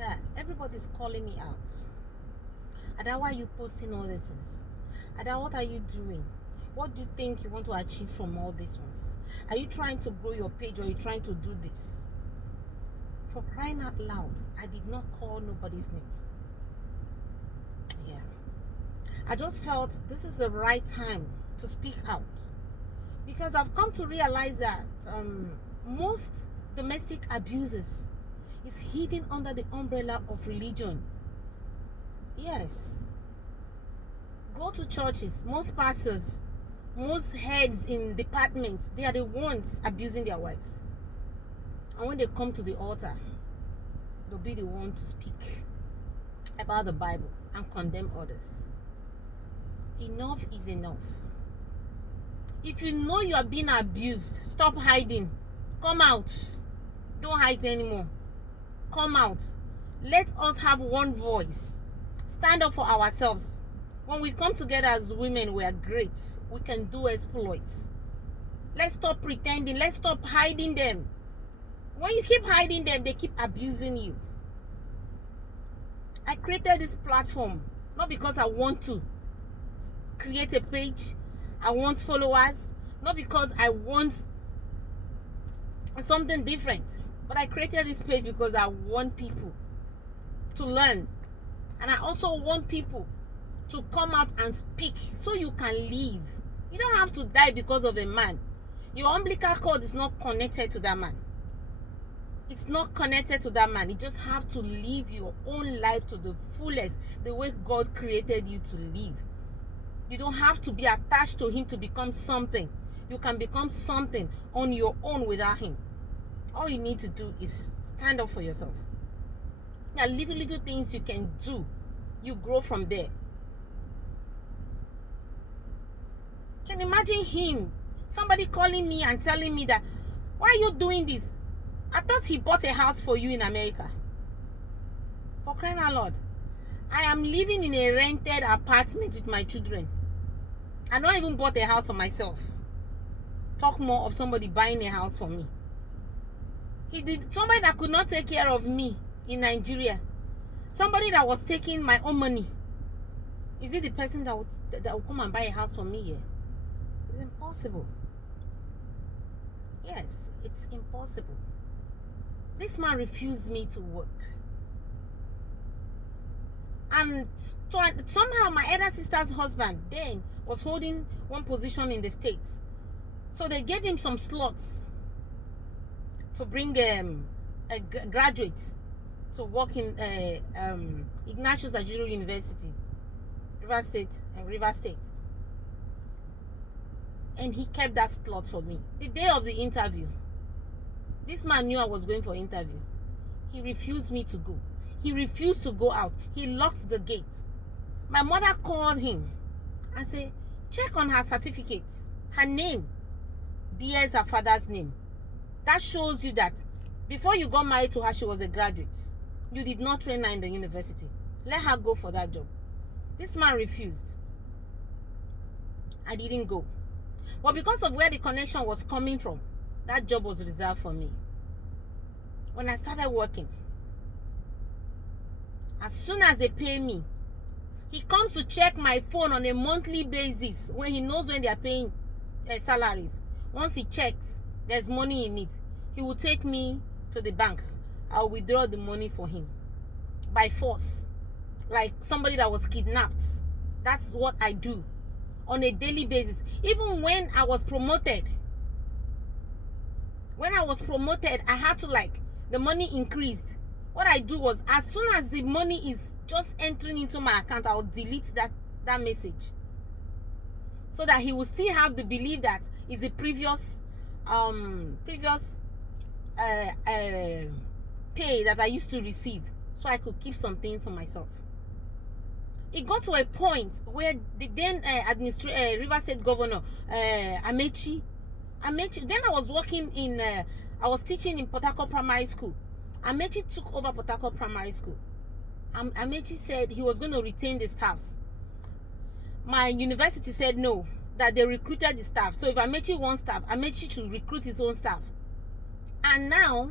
Yeah, everybody's calling me out. Ada, why are you posting all this? Ada, what are you doing? What do you think you want to achieve from all these ones? Are you trying to grow your page, or are you trying to do this? For crying out loud, I did not call nobody's name. Yeah. I just felt this is the right time to speak out. Because I've come to realize that most domestic abuses is hidden under the umbrella of religion. Yes. Go to churches, most pastors, most heads in departments, they are the ones abusing their wives. And when they come to the altar, they'll be the one to speak about the Bible and condemn others. Enough is enough. If you know you are being abused, stop hiding. Come out. Don't hide anymore. Come out. Let us have one voice. Stand up for ourselves. When we come together as women, we are great. We can do exploits. Let's stop pretending. Let's stop hiding them. When you keep hiding them, they keep abusing you. I created this platform not because I want to create a page, I want followers, not because I want something different, but I created this page because I want people to learn, and I also want people to come out and speak so you can live. You don't have to die because of a man. Your umbilical cord is not connected to that man. It's not connected to that man. You just have to live your own life to the fullest, the way God created you to live. You don't have to be attached to him to become something. You can become something on your own without him. All you need to do is stand up for yourself. There are little things you can do. You grow from there. Can you imagine him? Somebody calling me and telling me that, why are you doing this? I thought he bought a house for you in America. For crying out loud. I am living in a rented apartment with my children. I not even bought a house for myself. Talk more of somebody buying a house for me. He did. Somebody that could not take care of me in Nigeria. Somebody that was taking my own money. Is it the person that would come and buy a house for me here? It's impossible. Yes, it's impossible. This man refused me to work. And somehow my elder sister's husband then was holding one position in the States. So they gave him some slots to bring graduates to work in Ignatius Ajuru University, River State. And he kept that slot for me. The day of the interview, this man knew I was going for interview. He refused me to go. He refused to go out. He locked the gate. My mother called him and said, check on her certificates. Her name bears her father's name. That shows you that before you got married to her, she was a graduate. You did not train her in the university. Let her go for that job. This man refused. I didn't go. But because of where the connection was coming from, that job was reserved for me. When I started working, as soon as they pay me, he comes to check my phone on a monthly basis when he knows when they are paying salaries. Once he checks, there's money in it. He will take me to the bank. I'll withdraw the money for him by force, like somebody that was kidnapped. That's what I do on a daily basis. Even when I was promoted, I had to, the money increased. What I do was, as soon as the money is just entering into my account, I will delete that message, so that he will still have the belief that is the previous pay that I used to receive, so I could keep some things for myself. It got to a point where the then River State Governor Aleays, then I was working in I was teaching in Port Harcourt Primary School. Aleays took over Port Harcourt Primary School. Aleays said he was going to retain the staffs. My university said no, that they recruited the staff. So if Aleays wants staff, Aleays should recruit his own staff. And now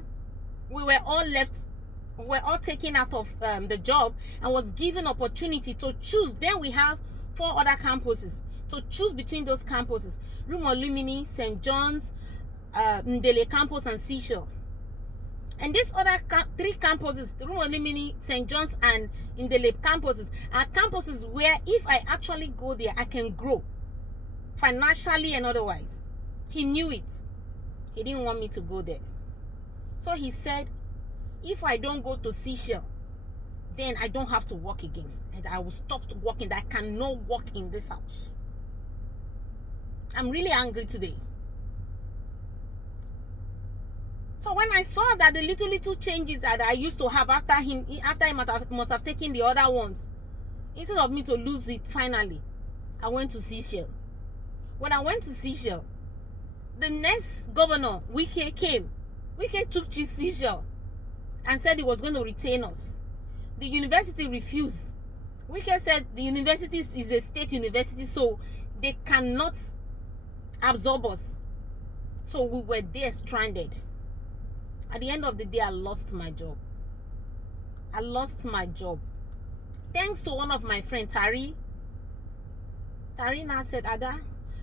we were all left were all taken out of the job and was given opportunity to choose. Then we have 4 other campuses to choose between those campuses: Rumolumini, St. John's, Ndele campus, and Seashore. And these other 3 campuses, Rumolumini, St. John's, and Ndele campuses, are campuses where if I actually go there, I can grow financially and otherwise. He knew it. He didn't want me to go there. So he said, if I don't go to Seashore, then I don't have to work again. And I will stop working. I cannot work in this house. I'm really angry today. So when I saw that the little changes that I used to have after he must have taken the other ones, instead of me to lose it finally, I went to Seashore. When I went to Seashore, the next governor, Wike, came. Wike took Seashore and said he was going to retain us. The university refused. Wike said the university is a state university, so they cannot absorb us. So we were there stranded. At the end of the day, I lost my job. I lost my job. Thanks to one of my friends, Tari. Tari now said, Ada,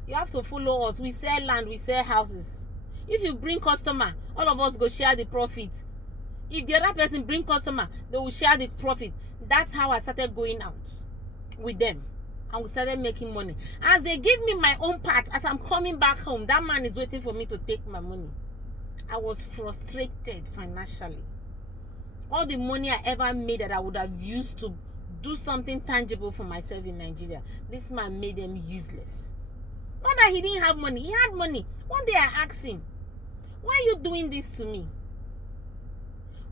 you have to follow us. We sell land, we sell houses. If you bring customer, all of us go share the profit. If the other person bring customer, they will share the profit. That's how I started going out with them. And we started making money. As they give me my own part, as I'm coming back home, that man is waiting for me to take my money. I was frustrated financially. All the money I ever made that I would have used to do something tangible for myself in Nigeria, this man made them useless. Not that he didn't have money. He had money. One day I asked him, why are you doing this to me?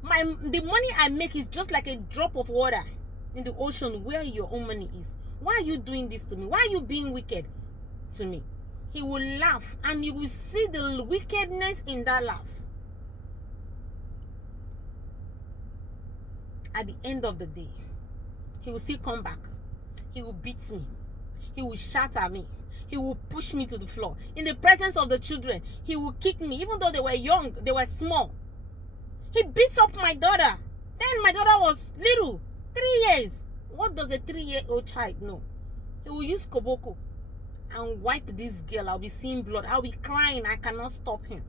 The money I make is just like a drop of water in the ocean where your own money is. Why are you doing this to me? Why are you being wicked to me? He will laugh, and you will see the wickedness in that laugh. At the end of the day, he will still come back. He will beat me. He will shout at me. He will push me to the floor. In the presence of the children, he will kick me, even though they were young, they were small. He beats up my daughter. Then my daughter was little, 3 years. What does a 3-year-old child know? He will use koboko and wipe this girl. I'll be seeing blood. I'll be crying. I cannot stop him.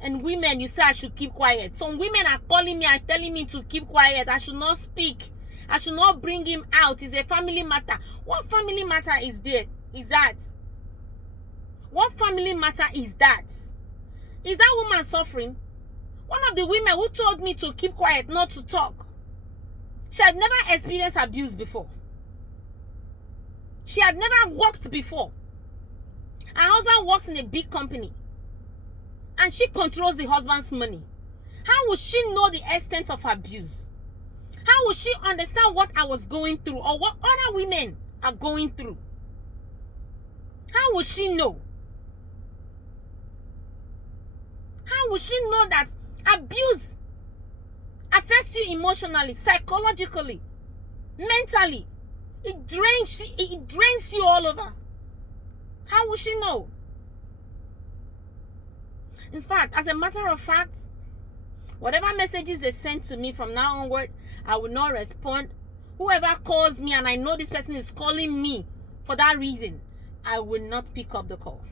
And women, you say I should keep quiet. Some women are calling me and telling me to keep quiet. I should not speak. I should not bring him out. It's a family matter. What family matter is there? Is that? What family matter is that? Is that woman suffering? One of the women who told me to keep quiet, not to talk. She had never experienced abuse before. She had never worked before. Her husband works in a big company. And she controls the husband's money. How would she know the extent of abuse? How would she understand what I was going through or what other women are going through? How would she know? How would she know that abuse affects you emotionally, psychologically, mentally? It drains you all over. How would she know? In fact, as a matter of fact, whatever messages they send to me from now onward, I will not respond. Whoever calls me and I know this person is calling me for that reason, I will not pick up the call.